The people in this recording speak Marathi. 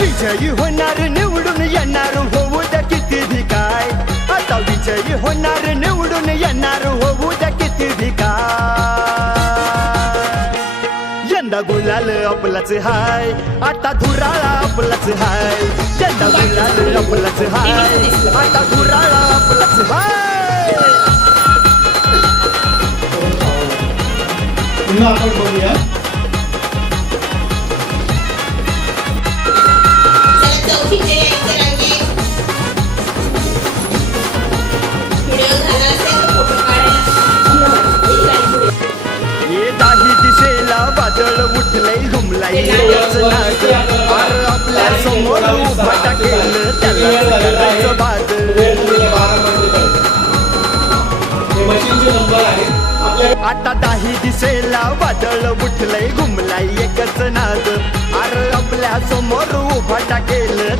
विजयी होणार निवडून येणार होऊ द्या किती भी काय आता विजयी होणार निवडून येणार होऊ द्या किती भी काय यंदा गुलाल आपलाच हाय आता धुराळा आपलाच हाय यंदा गुलाल आपलाच हाय आता धुराळा आपलाच हाय पुन्हा आपण बघूया वादळ उठलंय घुमलाय आपल्या समोर उभा केलं त्याला करायचं बादल आता दाही दिसेला वादळ उठलंय घुमलाय एकच नाद अरे आपल्या समोर उभा केलं